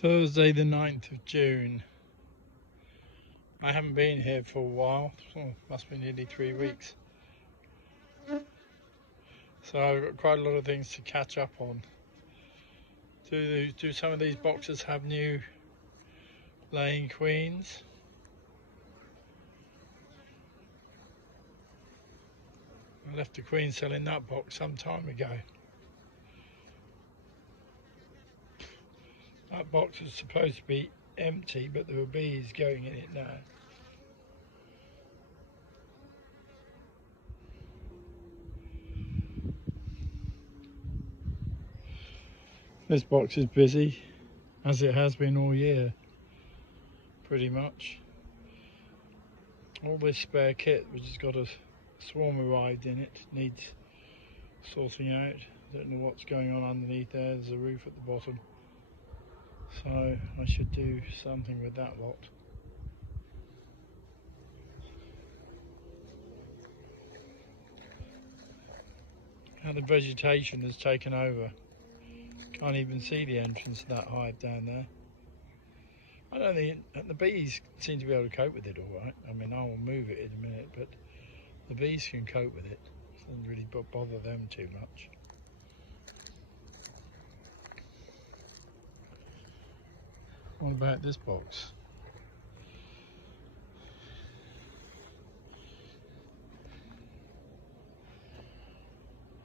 Thursday the 9th of June. I haven't been here for a while, must be nearly 3 weeks. So I've got quite a lot of things to catch up on. Do some of these boxes have new laying queens? I left the queen cell in that box some time ago. That box was supposed to be empty, but there were bees going in it now. This box is busy, as it has been all year, pretty much. All this spare kit, which has got a swarm arrived in it, needs sorting out. Don't know what's going on underneath there. There's a roof at the bottom, so I should do something with that lot. Now the vegetation has taken over. Can't even see the entrance to that hive down there. I don't think the bees seem to be able to cope with it all right. I mean, I will move it in a minute, but the bees can cope with it. It doesn't really bother them too much. What about this box?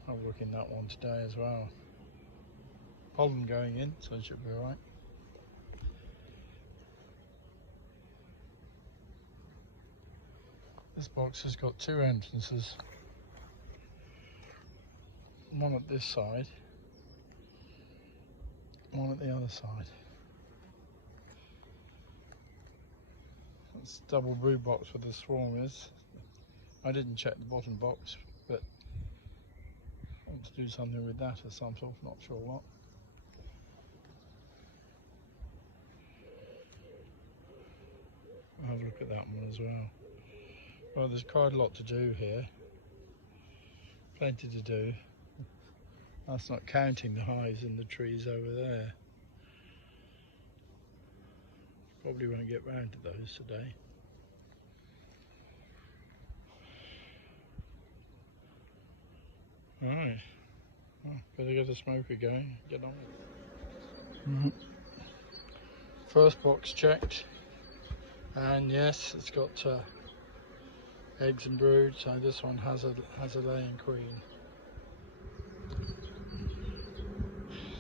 I'll look in that one today as well. Pollen going in, so it should be alright. This box has got two entrances. One at this side, one at the other side. That's double brood box where the swarm is. I didn't check the bottom box, but I want to do something with that of some sort, not sure what. I'll have a look at that one as well. Well, there's quite a lot to do here. Plenty to do. That's not counting the hives in the trees over there. Probably won't get round to those today. Alright. Well, better get a smoker going. Get on. First box checked. And yes, it's got eggs and brood, so this one has a laying queen.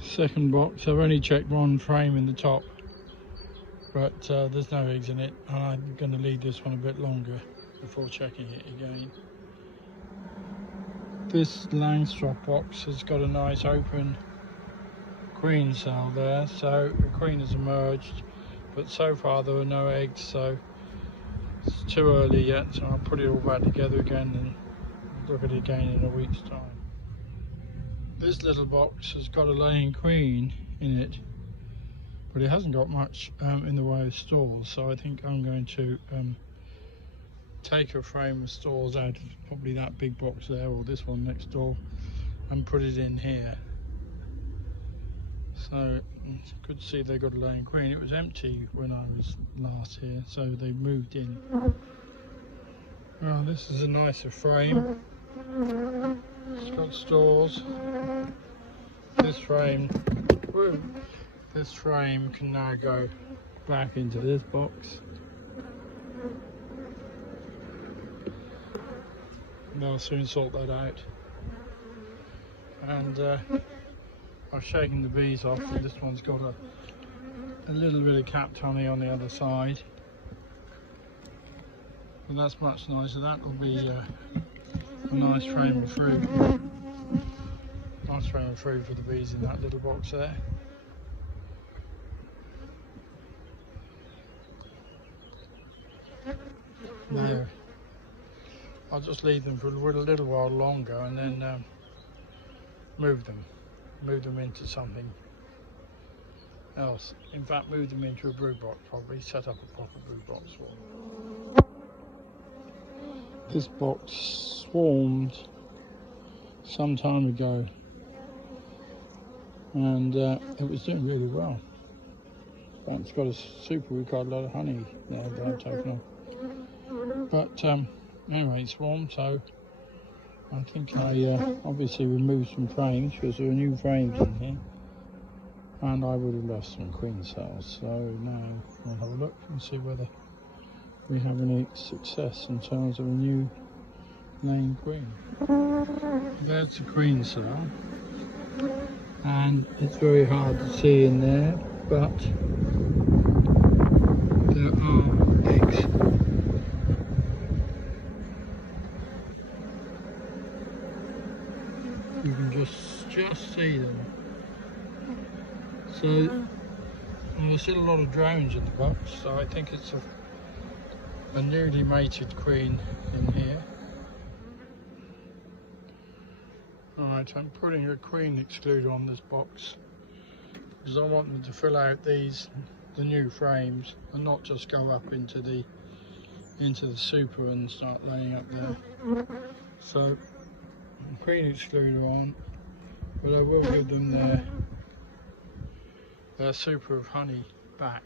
Second box, I've only checked one frame in the top, but there's no eggs in it, and I'm going to leave this one a bit longer before checking it again. This Langstroth box has got a nice open queen cell there, so the queen has emerged, but so far there are no eggs, so it's too early yet, so I'll put it all back together again and look at it again in a week's time. This little box has got a laying queen in it, but it hasn't got much in the way of stores, so I think I'm going to take a frame of stores out of probably that big box there, or this one next door, and put it in here. So it's good to see they got a laying queen. It was empty when I was last here, so they moved in. Well, this is a nicer frame. It's got stores. This frame can now go back into this box. And I'll soon sort that out. And I've shaken the bees off, and this one's got a little bit of capped honey on the other side. And that's much nicer. That will be a nice frame of fruit. Nice frame of fruit for the bees in that little box there. Now, I'll just leave them for a little while longer and then move them into something else. In fact, move them into a brood box, probably set up a proper brood box for them. This box swarmed some time ago, and it was doing really well. That's got a super, we've got a lot of honey there that I've taken off. But anyway, it's warm, so I think I obviously removed some frames because there are new frames in here. And I would have lost some queen cells. So now we'll have a look and see whether we have any success in terms of a new laying queen. There's the queen cell. And it's very hard to see in there, but there are eggs. You can just see them. So there's still a lot of drones in the box, so I think it's a newly mated queen in here. Alright, I'm putting a queen excluder on this box because I want them to fill out the new frames and not just go up into the super and start laying up there. So queen excluder on, but I will give them their super of honey back,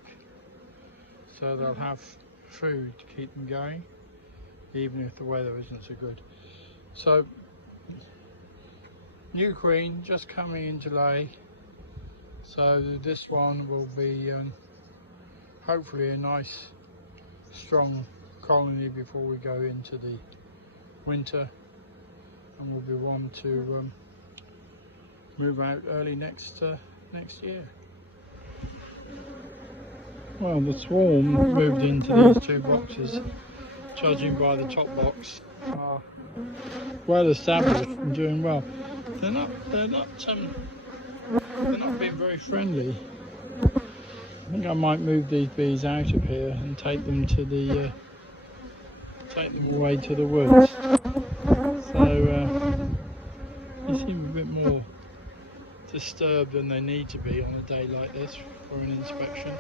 so they'll have food to keep them going even if the weather isn't so good. So new queen just coming into lay, so this one will be hopefully a nice strong colony before we go into the winter, and will be one to move out early next year. Well, the swarm moved into these two boxes, judging by the top box, are well established and doing well. They're not being very friendly. I think I might move these bees out of here and take them to take them away to the woods. So they seem a bit more disturbed than they need to be on a day like this for an inspection.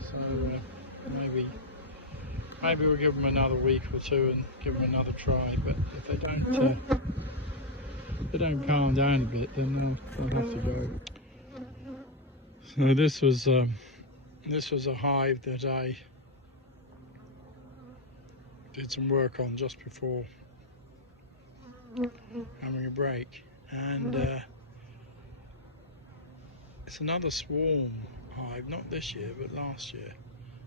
So maybe we'll give them another week or two and give them another try. But if they don't calm down a bit, then they'll have to go. So this was a hive that I did some work on just before having a break, and it's another swarm hive, not this year but last year.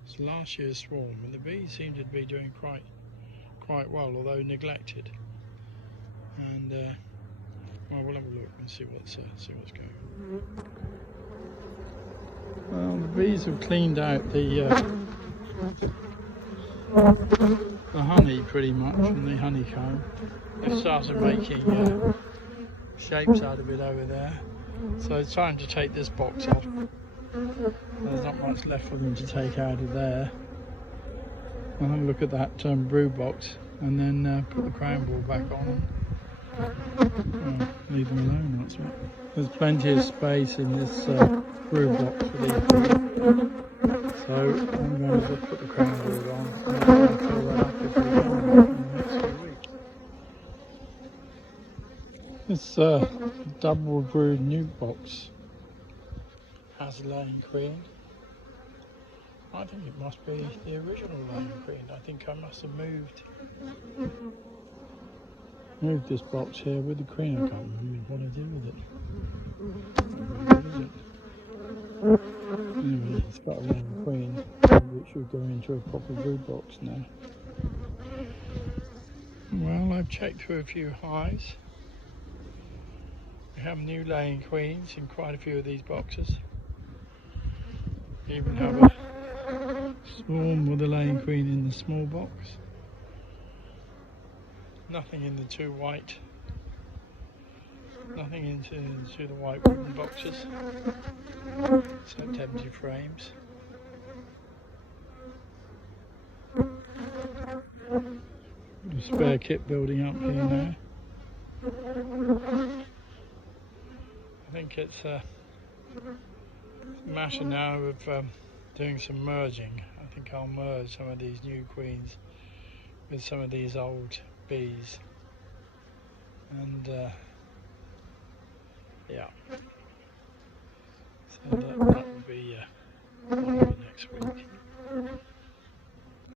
It's last year's swarm, and the bees seem to be doing quite well, although neglected. And well, we'll have a look and see what's going on. Well, the bees have cleaned out the honey pretty much from the honeycomb. They've started making shapes out of it over there. So it's time to take this box off. There's not much left for them to take out of there. I'll have a look at that brood box and then put the crown ball back on. Leave them alone, that's right. There's plenty of space in this brood box for these bees. So I'm going to just put the crown ball on and fill that up if we can in the next few weeks. This double brood new box has a laying queen. I think it must be the original laying queen. I think I must have moved this box here with the queen. I can't remember what I did with it. What is it? Anyway, it's got a laying queen, which should go into a proper brood box now. Well, I've checked through a few hives. We have new laying queens in quite a few of these boxes. We even have a swarm with a laying queen in the small box. Nothing in the two white. Nothing into the white wooden boxes. Except empty frames. A spare kit building up here now. I think it's a matter now of doing some merging. I think I'll merge some of these new queens with some of these old bees, and yeah, so that would be next week.